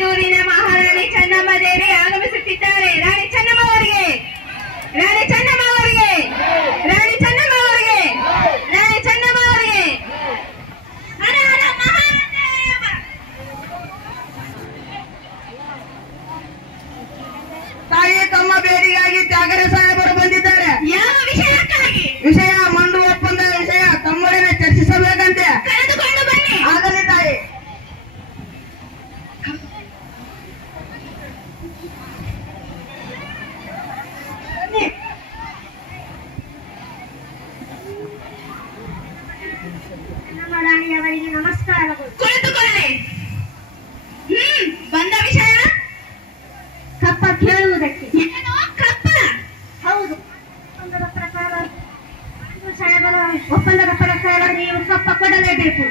ಕಿತ್ತೂರಿನ ಮಹಾರಾಣಿ ಚೆನ್ನಮ್ಮ ದೇವಿ ಆಗಮಿಸುತ್ತಿದ್ದಾರೆ. ರಾಣಿ ಚೆನ್ನಮ್ಮ ಅವರಿಗೆ, ರಾಣಿ ಚೆನ್ನಮ್ಮ ಅವರಿಗೆ, ರಾಣಿ ಚೆನ್ನಮ್ಮ ಅವರಿಗೆ, ರಾಣಿ ಚೆನ್ನಮ್ಮ ಅವರಿಗೆ. ಹರ ಹರ ಮಹಾದೇವ. ತಾಯಿ ತಮ್ಮ ಬೇಡಿಗಾಗಿ ತ್ಯಾಗರ ಸಾಹೇಬರು ಬಂದಿದ್ದಾರೆ. ಯಾವ ವಿಷಯಕ್ಕಾಗಿ? ವಿಷಯ ಮಂಡು ಒಪ್ಪಂದ ವಿಷಯ ತಮ್ಮೊಡನೆ ಚರ್ಚಿಸಬೇಕಂತೆ. ಕರೆದುಕೊಂಡು ಬನ್ನಿ. ಆಗಲಿ ತಾಯಿ. ನಮ್ಮ ರಾಣಿಯವರಿಗೆ ನಮಸ್ಕಾರಗಳು. ಕುಳಿತುಕೊಳ್ಳಿ. ಬಂದ ವಿಷಯ ಕಪ್ಪ ಕೇಳುವುದಕ್ಕೆ. ಏನೋ ಕಪ್ಪ? ಹೌದು. ಒಪ್ಪಂದದ ಪ್ರಕಾರ ಸಾಹೇಬರ ನೀವು ಕಪ್ಪ ಕೊಡಲೇಬೇಕು.